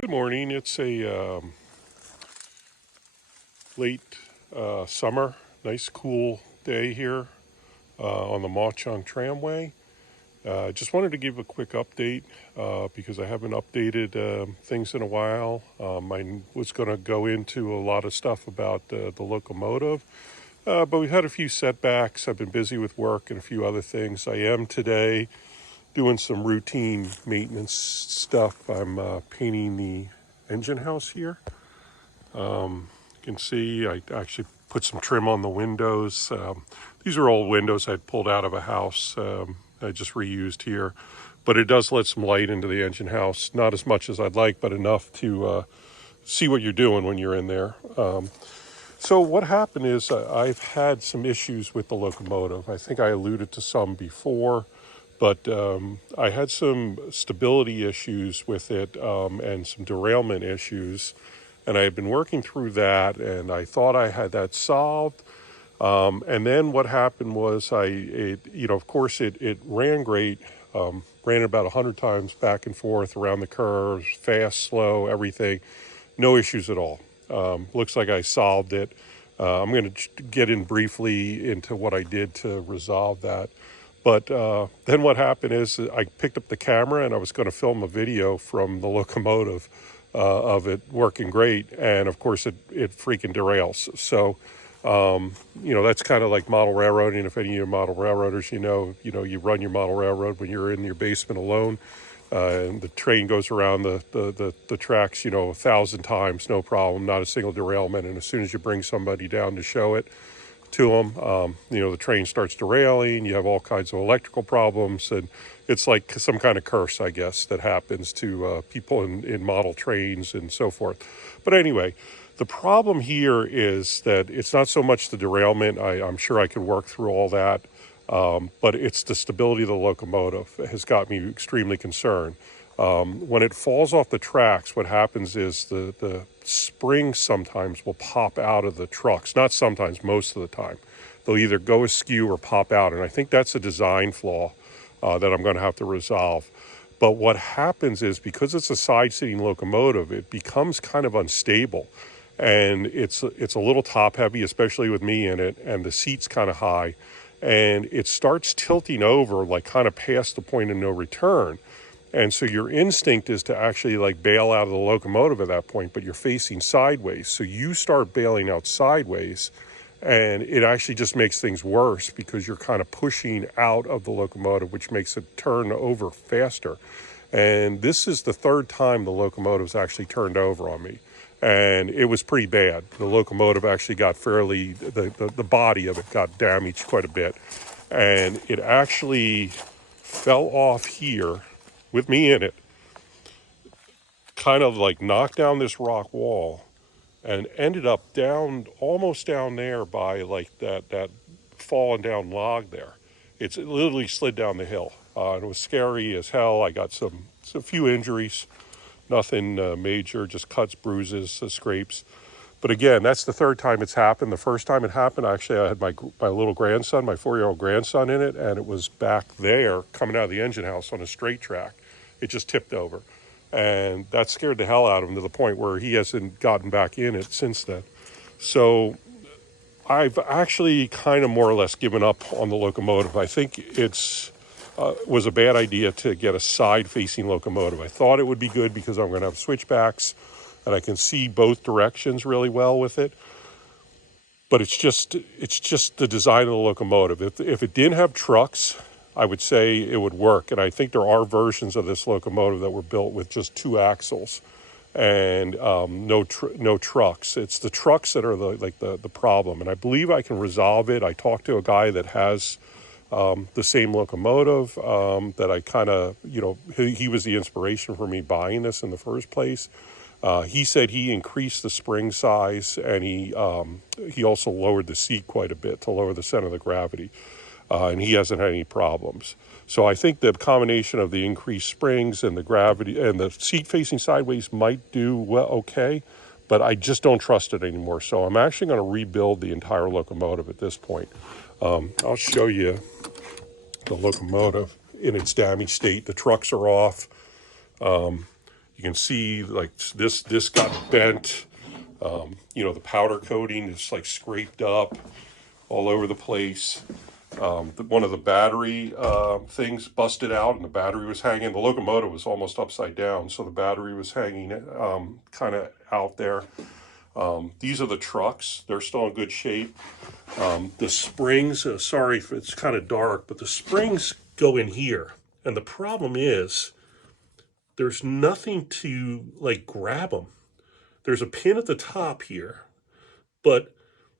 Good morning. It's a late summer, nice cool day here on the MAUCH Tramway. Just wanted to give a quick update because I haven't updated things in a while. I was going to go into a lot of stuff about the locomotive, but we've had a few setbacks. I've been busy with work and a few other things. I am today doing some routine maintenance stuff. I'm painting the engine house here. You can see I actually put some trim on the windows. These are old windows I'd pulled out of a house. I just reused here, but it does let some light into the engine house. Not as much as I'd like, but enough to see what you're doing when you're in there. So what happened is I've had some issues with the locomotive. I think I alluded to some before, but I had some stability issues with it and some derailment issues. And I had been working through that, and I thought I had that solved. And then what happened was of course, it ran great, ran about 100 times back and forth around the curves, fast, slow, everything. No issues at all. Looks like I solved it. I'm going to get in briefly into what I did to resolve that. But then what happened is I picked up the camera and I was going to film a video from the locomotive of it working great. And of course, it freaking derails. So, that's kind of like model railroading. If any of you are model railroaders, you run your model railroad when you're in your basement alone. And the train goes around the tracks, 1,000 times, no problem, not a single derailment. And as soon as you bring somebody down to show it to them, the train starts derailing. You have all kinds of electrical problems, and it's like some kind of curse, I guess, that happens to people in model trains and so forth. But anyway, the problem here is that it's not so much the derailment. I'm sure I can work through all that. But it's the stability of the locomotive has got me extremely concerned. When it falls off the tracks, what happens is the springs sometimes will pop out of the trucks. Not sometimes, most of the time. They'll either go askew or pop out. And I think that's a design flaw that I'm going to have to resolve. But what happens is because it's a side-sitting locomotive, it becomes kind of unstable. And it's a little top heavy, especially with me in it, and the seat's kind of high. And it starts tilting over, like kind of past the point of no return. And so your instinct is to actually like bail out of the locomotive at that point, but you're facing sideways. So you start bailing out sideways, and it actually just makes things worse because you're kind of pushing out of the locomotive, which makes it turn over faster. And this is the third time the locomotive's actually turned over on me. And it was pretty bad. The locomotive actually got the body of it got damaged quite a bit. And it actually fell off here with me in it, kind of like knocked down this rock wall and ended up almost down there by like that fallen down log there. It literally slid down the hill. It was scary as hell. I got a few injuries. Nothing major, just cuts, bruises, scrapes. But again, that's the third time it's happened. The first time it happened, actually, I had my little grandson, my 4-year-old grandson in it, and it was back there coming out of the engine house on a straight track. It just tipped over. And that scared the hell out of him to the point where he hasn't gotten back in it since then. So I've actually kind of more or less given up on the locomotive. I think it's was a bad idea to get a side-facing locomotive. I thought it would be good because I'm going to have switchbacks and I can see both directions really well with it. But it's just the design of the locomotive. If it didn't have trucks, I would say it would work. And I think there are versions of this locomotive that were built with just 2 axles and no trucks. It's the trucks that are the problem. And I believe I can resolve it. I talked to a guy that has the same locomotive that I kind of, he was the inspiration for me buying this in the first place. He said he increased the spring size and he also lowered the seat quite a bit to lower the center of the gravity. And he hasn't had any problems. So I think the combination of the increased springs and the gravity and the seat facing sideways might do well, okay, but I just don't trust it anymore. So I'm actually going to rebuild the entire locomotive at this point. I'll show you the locomotive in its damaged state. The trucks are off. You can see like this got bent. You know, the powder coating is like scraped up all over the place. One of the battery things busted out, and the battery was hanging. The locomotive was almost upside down, so the battery was hanging kind of out there. These are the trucks. They're still in good shape. The springs, sorry if it's kind of dark, but the springs go in here. And the problem is there's nothing to like grab them. There's a pin at the top here, but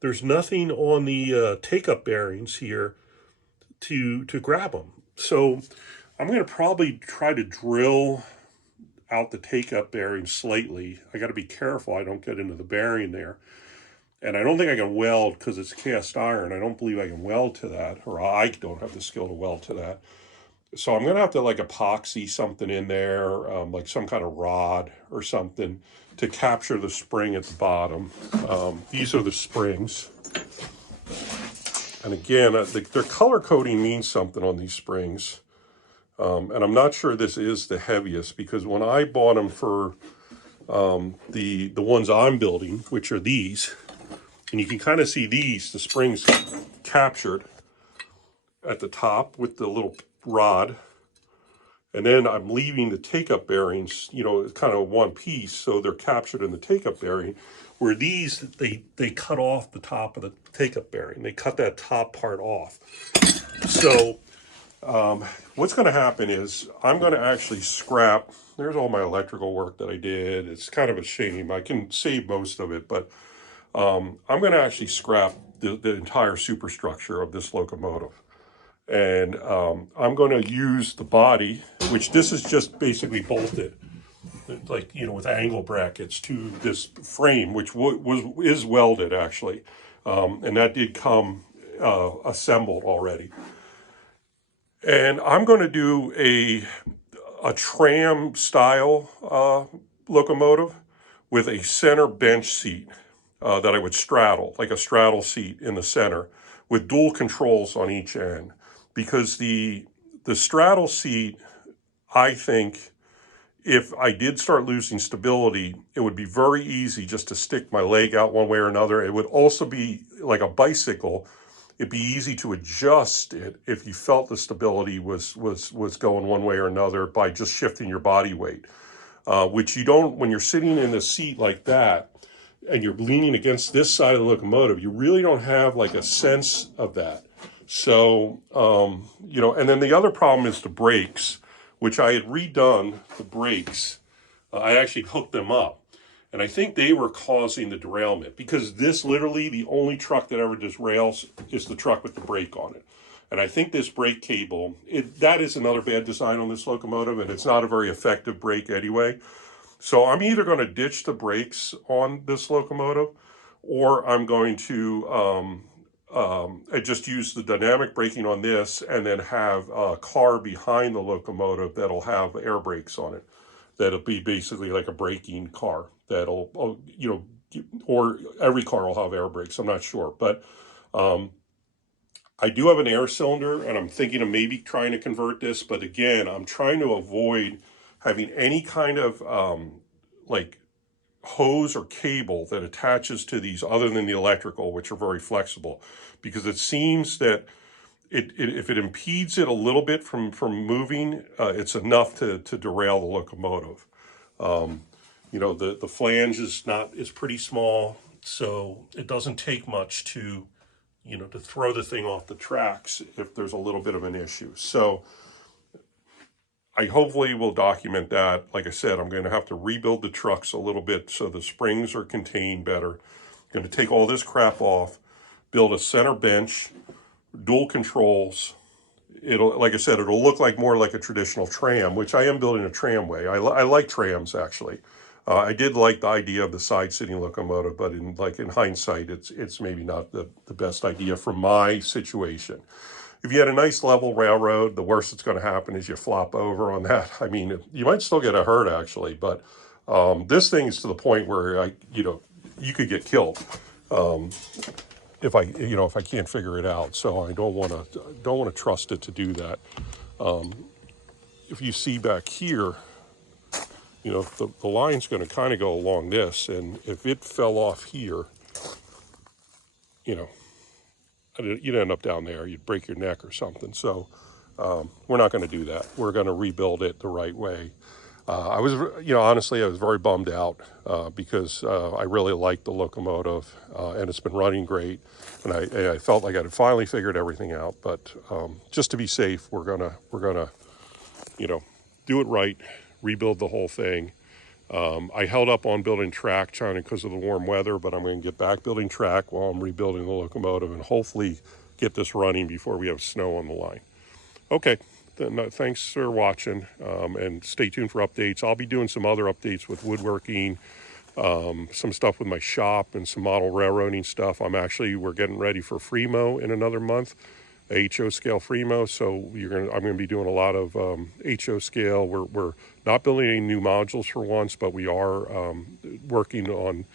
there's nothing on the take-up bearings here to grab them. So I'm going to probably try to drill out the take-up bearing slightly. I got to be careful I don't get into the bearing there. And I don't think I can weld because it's cast iron. I don't believe I can weld to that, or I don't have the skill to weld to that. So I'm going to have to like epoxy something in there, like some kind of rod or something to capture the spring at the bottom. These are the springs. And again, their color coding means something on these springs. And I'm not sure this is the heaviest, because when I bought them for the ones I'm building, which are these, and you can kind of see these, the springs captured at the top with the little rod. And then I'm leaving the take-up bearings, you know, kind of one piece, so they're captured in the take-up bearing. Where these, they cut off the top of the take-up bearing. They cut that top part off. So what's going to happen is I'm going to actually scrap. There's all my electrical work that I did. It's kind of a shame. I can save most of it, but I'm going to actually scrap the entire superstructure of this locomotive. And I'm going to use the body, which this is just basically bolted, like, you know, with angle brackets to this frame, which is welded actually. And that did come assembled already. And I'm going to do a tram style locomotive with a center bench seat that I would straddle, like a straddle seat in the center, with dual controls on each end. Because the straddle seat, I think, if I did start losing stability, it would be very easy just to stick my leg out one way or another. It would also be like a bicycle. It'd be easy to adjust it if you felt the stability was going one way or another by just shifting your body weight, which you don't when you're sitting in a seat like that and you're leaning against this side of the locomotive. You really don't have like a sense of that. So, you know, and then the other problem is the brakes, which I had redone the brakes. I actually hooked them up, and I think they were causing the derailment, because this literally, the only truck that ever derails is the truck with the brake on it. And I think this brake cable, that is another bad design on this locomotive, and it's not a very effective brake anyway. So I'm either going to ditch the brakes on this locomotive, or I'm going to I just use the dynamic braking on this, and then have a car behind the locomotive that'll have air brakes on it. That'll be basically like a braking car that'll, you know, or every car will have air brakes. I'm not sure, but I do have an air cylinder, and I'm thinking of maybe trying to convert this. But again, I'm trying to avoid having any kind of like hose or cable that attaches to these other than the electrical, which are very flexible, because it seems that if it impedes it a little bit from moving, it's enough to derail the locomotive. You know, the flange is pretty small, so it doesn't take much to, you know, to throw the thing off the tracks if there's a little bit of an issue. So I hopefully will document that. Like I said, I'm going to have to rebuild the trucks a little bit so the springs are contained better. I'm going to take all this crap off, build a center bench, dual controls. It'll, like I said, it'll look like more like a traditional tram, which I am building a tramway. I like trams, actually. I did like the idea of the side-sitting locomotive, but in hindsight, it's maybe not the best idea for my situation. If you had a nice level railroad, the worst that's going to happen is you flop over on that. I mean, you might still get a hurt, actually, but this thing is to the point where you could get killed if I can't figure it out. So I don't want to trust it to do that. If you see back here, you know, the line's going to kind of go along this, and if it fell off here, you know, you'd end up down there, you'd break your neck or something. So we're not going to do that. We're going to rebuild it the right way. I was, you know, honestly, I was very bummed out because I really liked the locomotive and it's been running great. And I felt like I had finally figured everything out. But just to be safe, we're gonna, you know, do it right, rebuild the whole thing. I held up on building track, China, because of the warm weather, but I'm going to get back building track while I'm rebuilding the locomotive and hopefully get this running before we have snow on the line. Okay, then, thanks for watching, and stay tuned for updates. I'll be doing some other updates with woodworking, some stuff with my shop, and some model railroading stuff. We're getting ready for Fremo in another month, HO scale Fremo. So I'm going to be doing a lot of HO scale. We're not building any new modules for once, but we are working on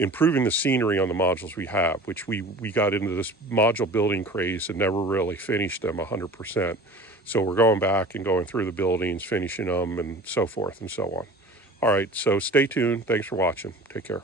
improving the scenery on the modules we have, which we got into this module building craze and never really finished them 100%. So we're going back and going through the buildings, finishing them, and so forth and so on. All right, so stay tuned. Thanks for watching. Take care.